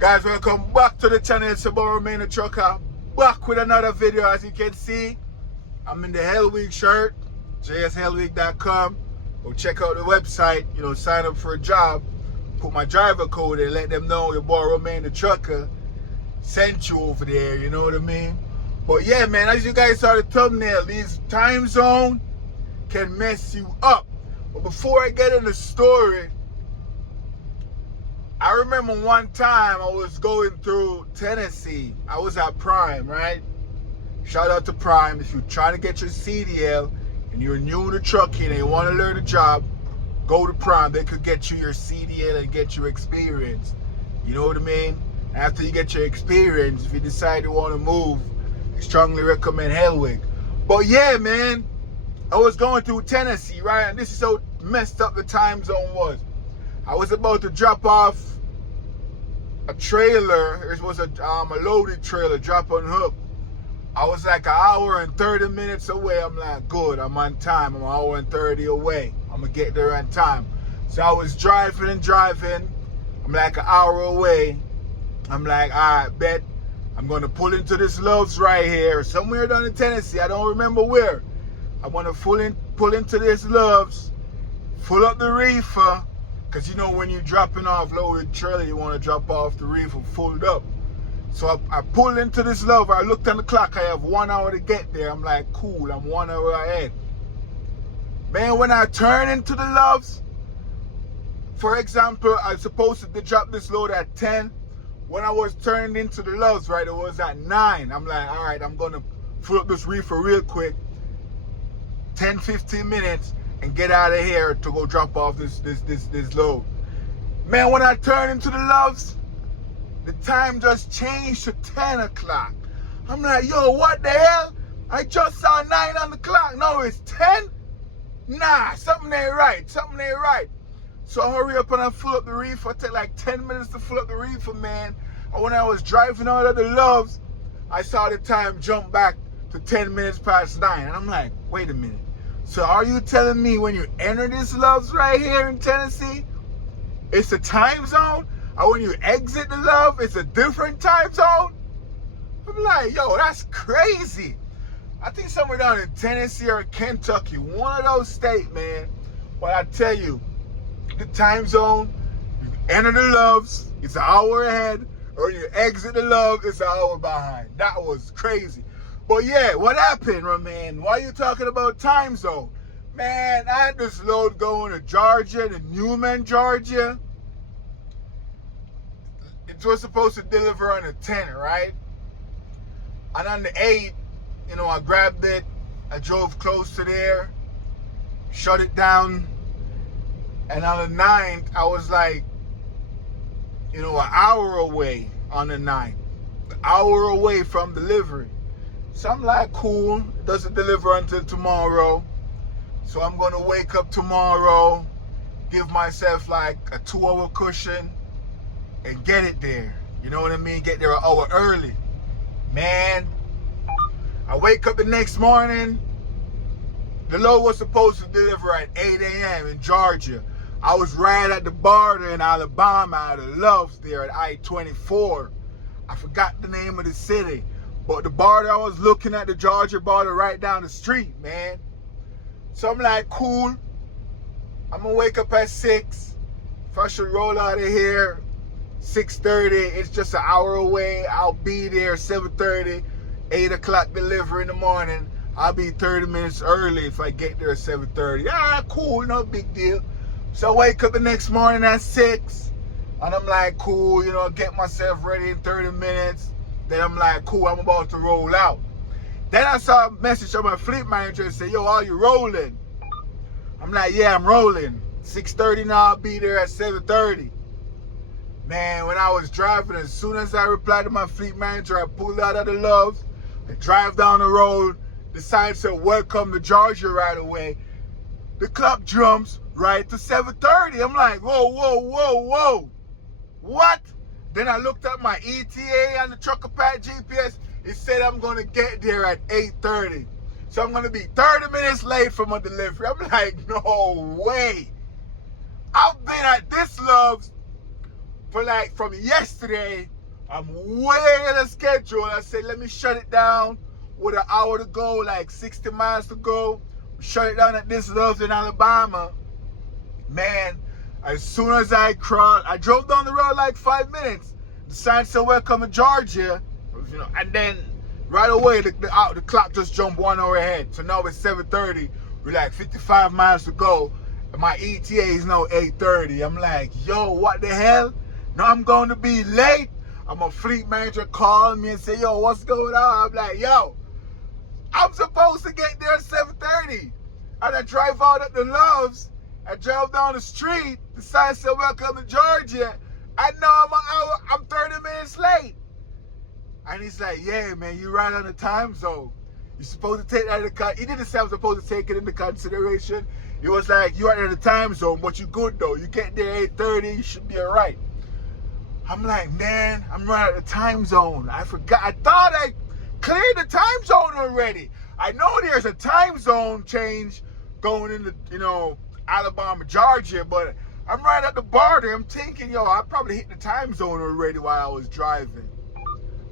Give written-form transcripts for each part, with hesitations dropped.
Guys, welcome back to the channel. It's about Remain the Trucker. Back with another video. As you can see, I'm in the Helwig shirt, jshelwig.com. Go check out the website, sign up for a job. Put my driver code in, let them know your boy Remain the Trucker sent you over there, you know what I mean? But yeah, man, as you guys saw the thumbnail, these time zone can mess you up. But before I get in the story, I remember one time I was going through Tennessee. I was at Prime, right? Shout out to Prime. If you're trying to get your CDL and you're new to trucking and you want to learn a job, go to Prime. They could get you your CDL and get your experience. You know what I mean? After you get your experience, if you decide you want to move, I strongly recommend Helwig. But yeah, man, I was going through Tennessee, right? And this is how messed up the time zone was. I was about to drop off a trailer. It was a loaded trailer, drop on hook. I was like an hour and 30 minutes away. I'm like, good, I'm on time. I'm an hour and 30 away. I'm gonna get there on time. So I was driving. I'm like an hour away. I'm like, all right, bet. I'm gonna pull into this Love's right here, somewhere down in Tennessee. I don't remember where. I wanna pull into this Love's, full up the reefer. Because when you're dropping off loaded trailer, you want to drop off the reefer full up. So I pulled into this Love. I looked on the clock. I have 1 hour to get there. I'm like, cool, I'm 1 hour ahead. Man, when I turn into the Loves, for example, I was supposed to drop this load at 10. When I was turning into the Loves, right, it was at 9. I'm like, all right, I'm going to fill up this reefer real quick. 10, 15 minutes. And get out of here to go drop off this load. Man, when I turn into the Loves, the time just changed to 10 o'clock. I'm like, yo, what the hell? I just saw 9 on the clock. No, it's 10? Nah, something ain't right. So I hurry up and I fill up the reefer. It take like 10 minutes to fill up the reefer, man. And when I was driving out of the Loves, I saw the time jump back to 10 minutes past 9. And I'm like, wait a minute. So are you telling me when you enter this Love's right here in Tennessee, it's a time zone? Or when you exit the Love, it's a different time zone? I'm like, yo, that's crazy. I think somewhere down in Tennessee or Kentucky, one of those states, man. But I tell you, the time zone, you enter the Love's, it's an hour ahead. Or you exit the Love, it's an hour behind. That was crazy. But yeah, what happened, man? Why are you talking about time zone? Man, I had this load going to Georgia, to Newman, Georgia. It was supposed to deliver on the 10th, right? And on the 8th, I grabbed it. I drove close to there, shut it down. And on the 9th, I was like, an hour away on the 9th. An hour away from delivery. So I'm like, cool, it doesn't deliver until tomorrow. So I'm gonna wake up tomorrow, give myself like a 2-hour cushion and get it there. You know what I mean? Get there an hour early. Man, I wake up the next morning. The load was supposed to deliver at 8 a.m. in Georgia. I was right at the border in Alabama at the Loves there at I-24. I forgot the name of the city. But the border, I was looking at the Georgia border right down the street, man. So I'm like, cool. I'm going to wake up at 6. If I should roll out of here, 6:30. It's just an hour away. I'll be there 7:30, 8 o'clock delivery in the morning. I'll be 30 minutes early if I get there at 7:30. Ah, cool, no big deal. So I wake up the next morning at 6. And I'm like, cool, get myself ready in 30 minutes. Then I'm like, cool, I'm about to roll out. Then I saw a message from my fleet manager and said, yo, are you rolling? I'm like, yeah, I'm rolling. 6:30 now, I'll be there at 7:30. Man, when I was driving, as soon as I replied to my fleet manager, I pulled out of the Loves, I drive down the road, the sign said, welcome to Georgia right away. The clock jumps right to 7:30. I'm like, whoa. What? Then I looked at my ETA on the Trucker Pad GPS. It said I'm going to get there at 8:30. So I'm going to be 30 minutes late for my delivery. I'm like, no way. I've been at this Love's from yesterday, I'm way ahead of schedule. I said, let me shut it down with an hour to go, like 60 miles to go. Shut it down at this Loveland, Alabama. Man, as soon as I drove down the road like 5 minutes. The sign said, welcome to Georgia. And then right away, the clock just jumped 1 hour ahead. So now it's 7:30. We're like 55 miles to go. And my ETA is now 8:30. I'm like, yo, what the hell? Now I'm going to be late. My fleet manager called me and said, yo, what's going on? I'm like, yo, I'm supposed to get there at 7:30. And I drive out at the Loves. I drove down the street. The sign said, welcome to Georgia. I know I'm 30 minutes late. And he's like, yeah, man, you're right on the time zone. You're supposed to take that into He didn't say I'm supposed to take it into consideration. He was like, you're right in the time zone, but you're good though. You get there at 8:30, you should be all right. I'm like, man, I'm right at the time zone. I forgot. I thought I cleared the time zone already. I know there's a time zone change going into, Alabama, Georgia, but I'm right at the border. I'm thinking, yo, I probably hit the time zone already while I was driving.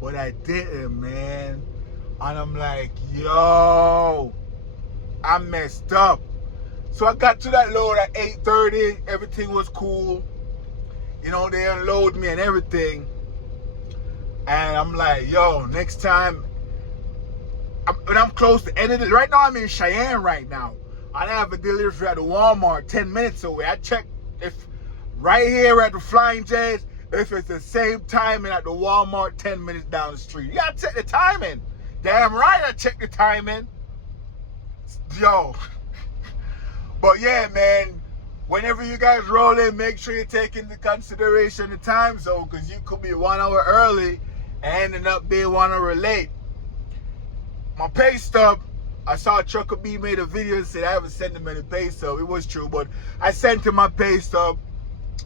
But I didn't, man. And I'm like, yo, I messed up. So I got to that load at 8:30. Everything was cool. They unload me and everything. And I'm like, yo, next time, when I'm close to end of it. Right now, I'm in Cheyenne right now. I have a delivery at the Walmart 10 minutes away. I checked if right here at the Flying J's, if it's the same timing at the Walmart 10 minutes down the street. You gotta check the timing. Damn right I checked the timing. Yo. But yeah, man, whenever you guys roll in, make sure you take into consideration the time zone, because you could be 1 hour early and ending up being 1 hour late. My pay stub, I saw Trucker B made a video and said I haven't sent him any pay stub. It was true, but I sent him my pay stub.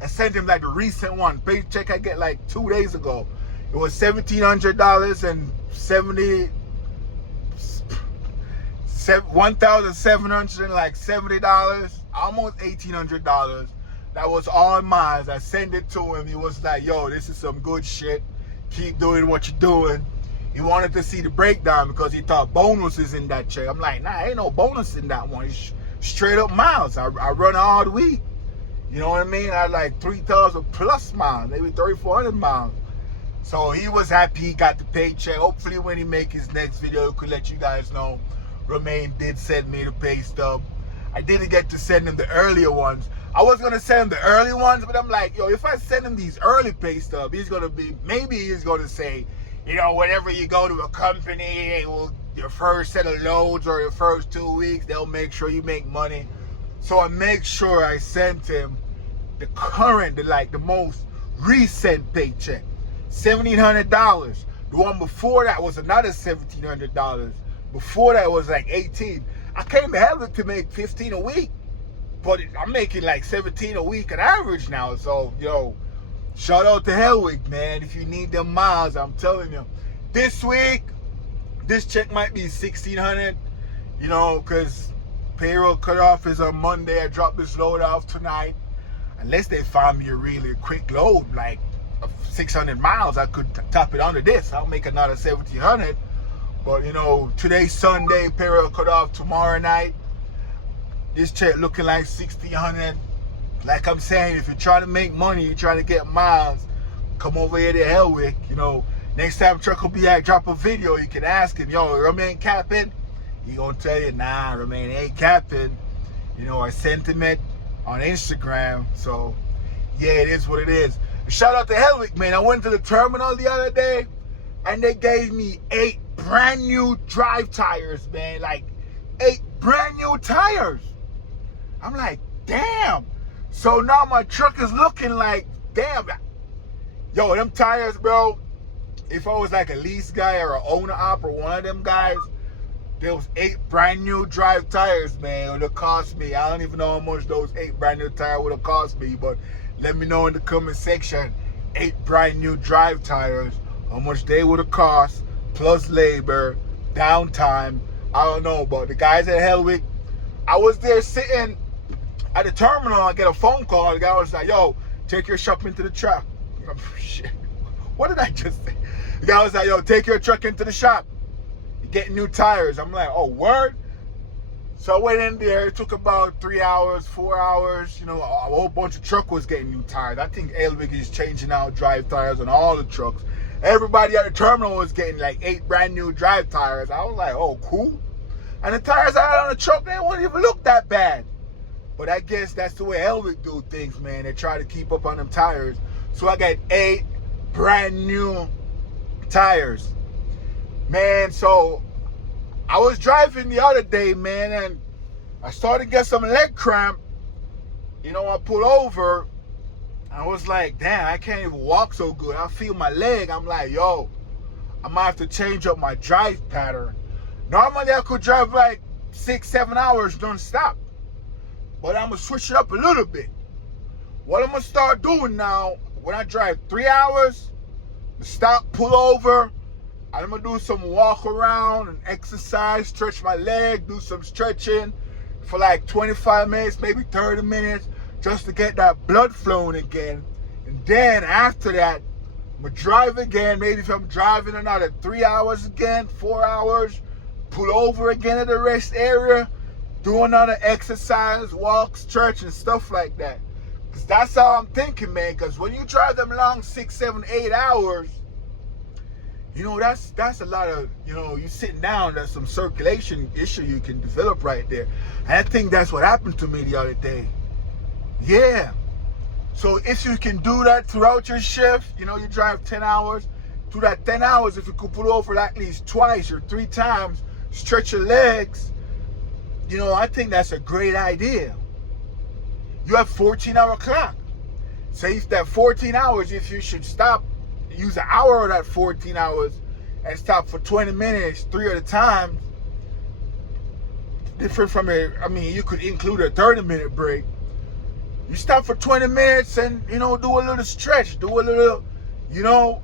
I sent him like the recent one. Paycheck I get like 2 days ago. It was $1,700 and $1,770, almost $1,800. That was all mine. I sent it to him. He was like, yo, this is some good shit. Keep doing what you're doing. He wanted to see the breakdown because he thought bonuses in that check. I'm like, nah, ain't no bonus in that one. It's straight up miles. I run all the week. You know what I mean? I had like 3,000 plus miles, maybe 3,400 miles. So he was happy he got the paycheck. Hopefully when he make his next video, he could let you guys know. Romaine did send me the pay stub. I didn't get to send him the earlier ones. I was going to send him the early ones, but I'm like, yo, if I send him these early pay stub, maybe he's going to say, whenever you go to a company, your first set of loads or your first 2 weeks, they'll make sure you make money. So I make sure I sent him the current, the most recent paycheck, $1,700. The one before that was another $1,700. Before that was like $18. I came to Helwig to make $15 a week, but I'm making like $17 a week on average now. So, shout out to Helwig, man. If you need them miles, I'm telling you. This week, this check might be $1,600, because payroll cutoff is on Monday. I dropped this load off tonight. Unless they find me a really quick load, like 600 miles, I could top it under this. I'll make another 1,700. But, today's Sunday, payroll cutoff tomorrow night. This check looking like $1,600. Like I'm saying, if you're trying to make money, you're trying to get miles, come over here to Helwig. Next time Truck will be at, drop a video, you can ask him, yo, Romaine capping? He gonna tell you, nah, Romaine ain't capping. I sent him it on Instagram. So, yeah, it is what it is. Shout out to Helwig, man. I went to the terminal the other day, and they gave me 8 brand new drive tires, man. Like, 8 brand new tires. I'm like, damn. So now my truck is looking like, damn. Yo, them tires, bro, if I was like a lease guy or an owner op or one of them guys, there was 8 brand new drive tires, man. It would have cost me, I don't even know how much those 8 brand new tires would have cost me, but let me know in the comment section, 8 brand new drive tires, how much they would have cost, plus labor, downtime. I don't know, but the guys at Helwig, I was there sitting at the terminal. I get a phone call. The guy was like, yo, take your shopping to the truck. Shit. What did I just say? The guy was like, yo, take your truck into the shop. You're getting new tires. I'm like, oh, word? So I went in there. It took about 3 hours, 4 hours. You know, a whole bunch of truck was getting new tires. I think Helwig is changing out drive tires on all the trucks. Everybody at the terminal was getting like 8 brand new drive tires. I was like, oh, cool. And the tires I had on the truck, they wouldn't even look that bad. But I guess that's the way Helwig do things, man. They try to keep up on them tires. So I got 8 brand new tires. Man, so I was driving the other day, man, and I started to get some leg cramp. You know, I pulled over. I was like, damn, I can't even walk so good. I feel my leg. I'm like, yo, I might have to change up my drive pattern. Normally, I could drive like 6-7 hours non-stop. But I'm going to switch it up a little bit. What I'm going to start doing now, when I drive 3 hours, stop, pull over, I'm going to do some walk around and exercise, stretch my leg, do some stretching for like 25 minutes, maybe 30 minutes, just to get that blood flowing again. And then after that, I'm going to drive again. Maybe if I'm driving another 3 hours again, 4 hours, pull over again at the rest area, do another exercise, walk, stretch, and stuff like that. Because that's how I'm thinking, man. Because when you drive them long 6, 7, 8 hours, you know, that's a lot of, you know, you sitting down, there's some circulation issue you can develop right there. And I think that's what happened to me the other day. Yeah. So if you can do that throughout your shift, you know, you drive 10 hours, through that 10 hours, if you could pull over at least twice or 3 times, stretch your legs, you know, I think that's a great idea. You have 14-hour clock. Say if that 14 hours, if you should stop, use an hour of that 14 hours and stop for 20 minutes, 3 at a time, different from you could include a 30-minute break. You stop for 20 minutes and, you know, do a little stretch, do a little, you know,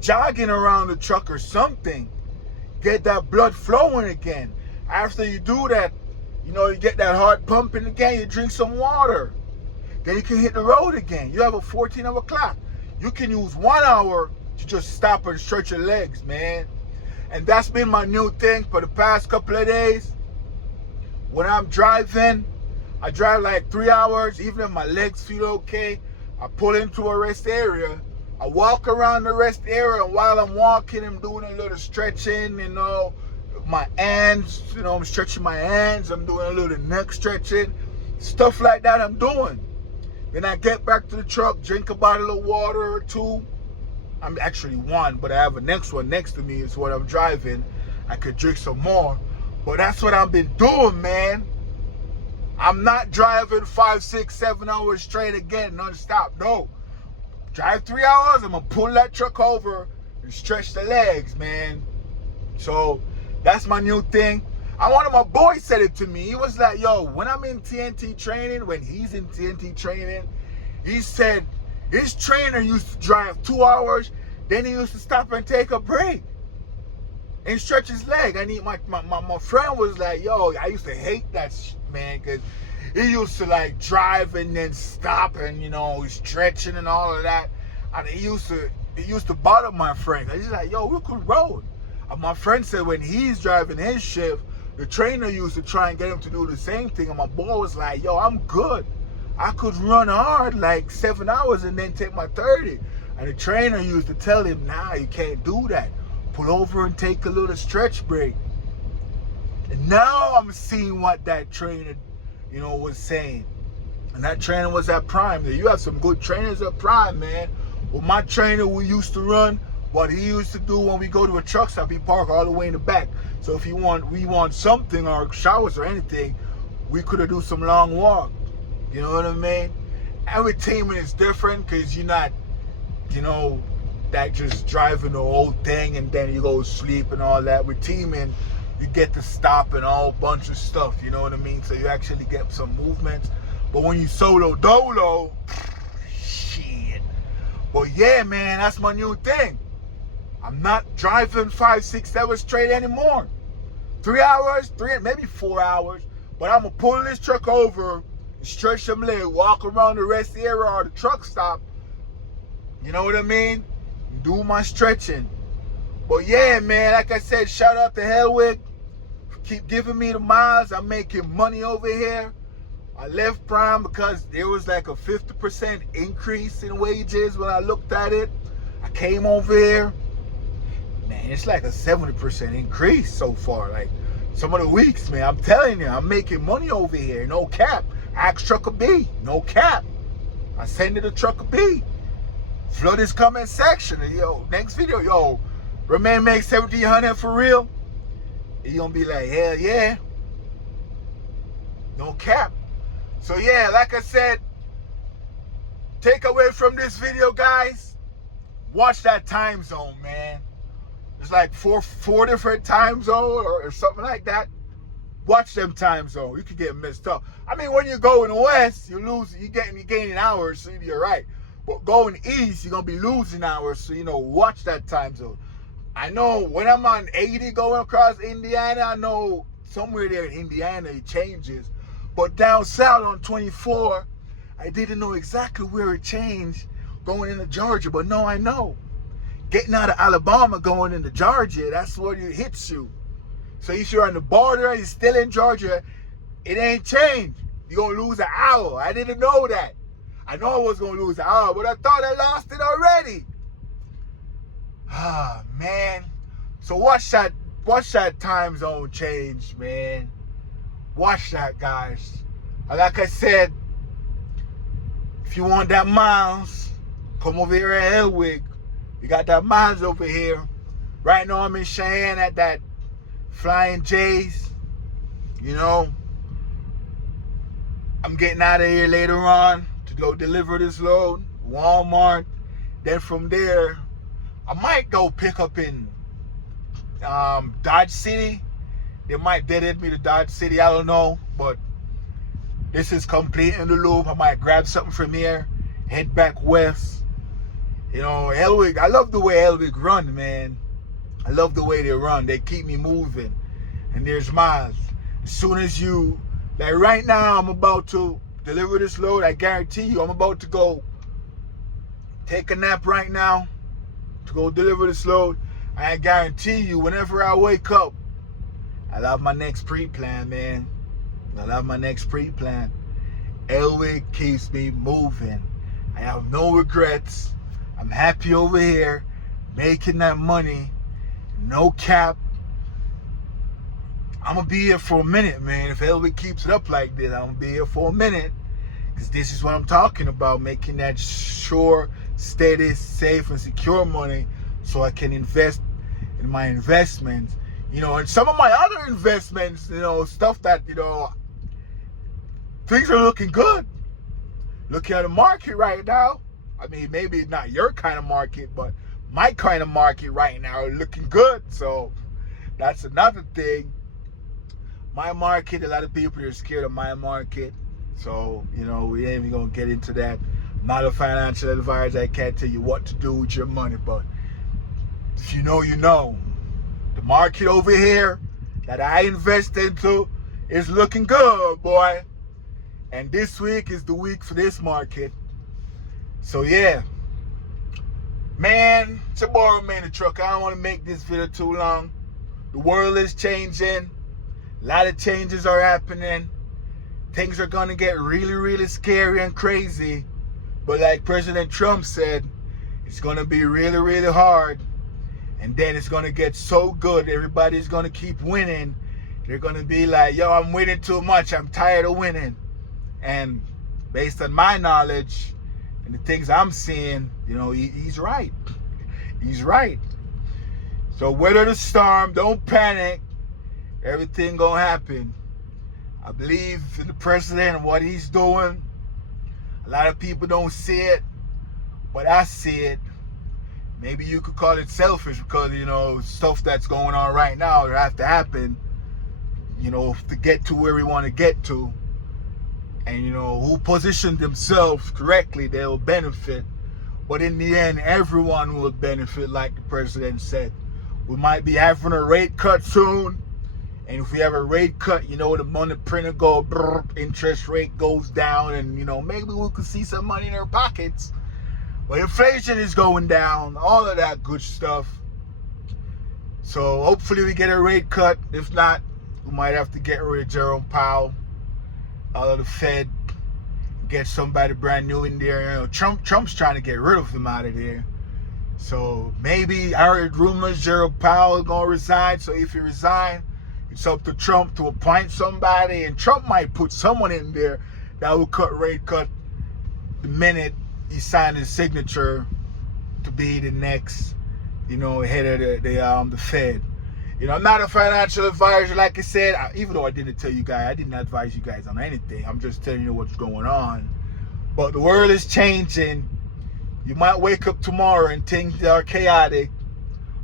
jogging around the truck or something. Get that blood flowing again. After you do that, you know, you get that heart pumping again, you drink some water. Then you can hit the road again. You have a 14-hour clock. You can use 1 hour to just stop and stretch your legs, man. And that's been my new thing for the past couple of days. When I'm driving, I drive like 3 hours, even if my legs feel okay. I pull into a rest area. I walk around the rest area, and while I'm walking, I'm doing a little stretching, you know, my hands, you know, I'm stretching my hands, I'm doing a little neck stretching, stuff like that I'm doing. Then I get back to the truck, drink a bottle of water or 2. I'm actually 1, but I have a next one next to me. It's what I'm driving. I could drink some more. But that's what I've been doing, man. I'm not driving 5, 6, 7 hours straight again, non-stop. No. Drive 3 hours, I'm going to pull that truck over and stretch the legs, man. So that's my new thing. One of my boys said it to me. He was like, yo, when I'm in TNT training, when he's in TNT training, he said his trainer used to drive 2 hours, then he used to stop and take a break and stretch his leg. And my friend was like, yo, I used to hate that man, because he used to like drive and then stop and, you know, stretching and all of that. And it used to bother my friend. He's like, yo, we could roll. And my friend said when he's driving his shift, the trainer used to try and get him to do the same thing. And my boy was like, yo, I'm good. I could run hard like 7 hours and then take my 30. And the trainer used to tell him, nah, you can't do that. Pull over and take a little stretch break. And now I'm seeing what that trainer, you know, was saying. And that trainer was at Prime. You have some good trainers at Prime, man. Well, my trainer, we used to run, what he used to do when we go to a truck stop, he park all the way in the back. So if we want something or showers or anything, we could have do some long walk. You know what I mean? Every teaming is different, because you're not, you know, that just driving the whole thing and then you go to sleep and all that. With teaming, you get to stop and a whole bunch of stuff, you know what I mean? So you actually get some movements. But when you solo dolo, shit. But yeah, man, that's my new thing. I'm not driving 5, 6 hours straight anymore. 3 hours, maybe 4 hours. But I'm going to pull this truck over, stretch some leg, walk around the rest of the area or the truck stop, You know what I mean? Do my stretching. But yeah, man, like I said, shout out to Helwig. Keep giving me the miles. I'm making money over here. I left Prime because there was like a 50% increase in wages when I looked at it. I came over here. Man, it's like a 70% increase so far. Like some of the weeks, man, I'm telling you, I'm making money over here. No cap. Ask Trucker B. No cap. I send it to Trucker B. Flood his comment section. Yo, next video, yo, Remain make 1,700 for real. He gonna be like, hell yeah. No cap. So yeah, like I said, take away from this video, guys, watch that time zone, man. There's like four different time zones or something like that. Watch them time zones. You can get messed up. I mean, when you're going west, you're gaining hours, so you're right. But going east, you're gonna be losing hours, so watch that time zone. I know when I'm on 80 going across Indiana, I know somewhere there in Indiana it changes. But down south on 24, I didn't know exactly where it changed going into Georgia. But no, I know. Getting out of Alabama going into Georgia, that's where it hits you. So if you're on the border and you're still in Georgia, it ain't changed. You're going to lose an hour. I didn't know that. I know I was going to lose an hour, but I thought I lost it already. Ah, man. So watch that time zone change, man. Watch that, guys. And like I said, if you want that miles, come over here at Helwig. You got that miles over here. Right now I'm in Cheyenne at that Flying J's. I'm getting out of here later on to go deliver this load. Walmart. Then from there, I might go pick up in Dodge City. They might dead me to Dodge City, I don't know. But this is complete in the loop. I might grab something from here, head back west. Helwig, I love the way Helwig run, man. I love the way they run. They keep me moving. And there's miles. As soon as like right now, I'm about to deliver this load. I guarantee you, I'm about to go take a nap right now to go deliver this load. I guarantee you, whenever I wake up, I'll have my next pre-plan, man. I'll have my next pre-plan. Helwig keeps me moving. I have no regrets. I'm happy over here, making that money. No cap. I'm going to be here for a minute, man. If Helwig keeps it up like this, I'm going to be here for a minute. Because this is what I'm talking about, making that sure, steady, safe, and secure money so I can invest in my investments. And some of my other investments, stuff that, things are looking good. Looking at the market right now. I mean, maybe not your kind of market, but my kind of market right now are looking good. So that's another thing. My market, a lot of people are scared of my market. So, we ain't even going to get into that. I'm not a financial advisor. I can't tell you what to do with your money. But if you know, you know. The market over here that I invest into is looking good, boy. And this week is the week for this market. So, yeah. Man, it's your boy, man, the truck. I don't want to make this video too long. The world is changing. A lot of changes are happening. Things are going to get really, really scary and crazy. But like President Trump said, it's going to be really, really hard. And then it's going to get so good. Everybody's going to keep winning. They're going to be like, yo, I'm winning too much. I'm tired of winning. And based on my knowledge and the things I'm seeing, he's right. He's right. So weather the storm. Don't panic. Everything going to happen. I believe in the president and what he's doing. A lot of people don't see it, but I see it. Maybe you could call it selfish because, stuff that's going on right now that have to happen, to get to where we want to get to. And, who positioned themselves correctly, they'll benefit. But in the end, everyone will benefit, like the president said. We might be having a rate cut soon. And if we have a rate cut, the money printer interest rate goes down, and maybe we could see some money in our pockets. But inflation is going down, all of that good stuff. So hopefully we get a rate cut. If not, we might have to get rid of Jerome Powell out of the Fed, get somebody brand new in there. You know, Trump's trying to get rid of him out of there. So maybe I heard rumors Jerome Powell is gonna resign. So if he resigns, it's up to Trump to appoint somebody, and Trump might put someone in there that will rate cut the minute he signed his signature to be the next, head of the Fed. I'm not a financial advisor, like I said. Even though I didn't tell you guys, I didn't advise you guys on anything. I'm just telling you what's going on. But the world is changing. You might wake up tomorrow and things are chaotic,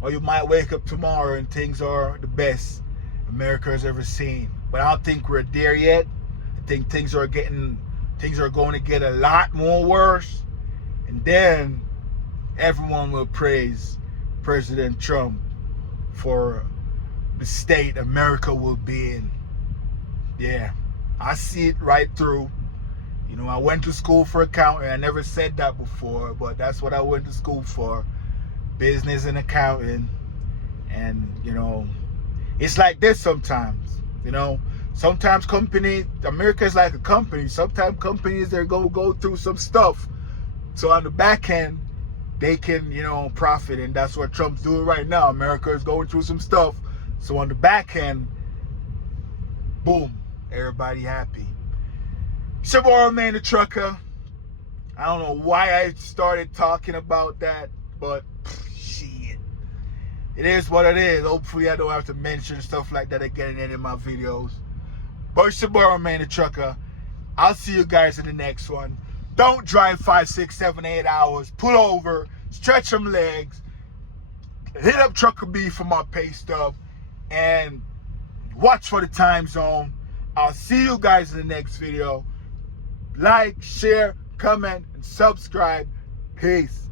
or you might wake up tomorrow and things are the best America has ever seen. But I don't think we're there yet. I think things are going to get a lot more worse, and then everyone will praise President Trump for the state America will be in. Yeah, I see it right through. I went to school for accounting. I never said that before, but that's what I went to school for, business and accounting. And it's like this sometimes. Sometimes America is like a company. Sometimes companies, they're going to go through some stuff. So on the back end, they can, profit. And that's what Trump's doing right now. America is going through some stuff. So on the back end, boom, everybody happy. It's your boy, man, the trucker. I don't know why I started talking about that, but shit. It is what it is. Hopefully I don't have to mention stuff like that again in any of my videos. But it's your boy, man, the trucker. I'll see you guys in the next one. Don't drive 5, 6, 7, 8 hours. Pull over, stretch some legs, hit up Trucker B for my pay stub, and watch for the time zone. I'll see you guys in the next video. Like, share, comment, and subscribe. Peace.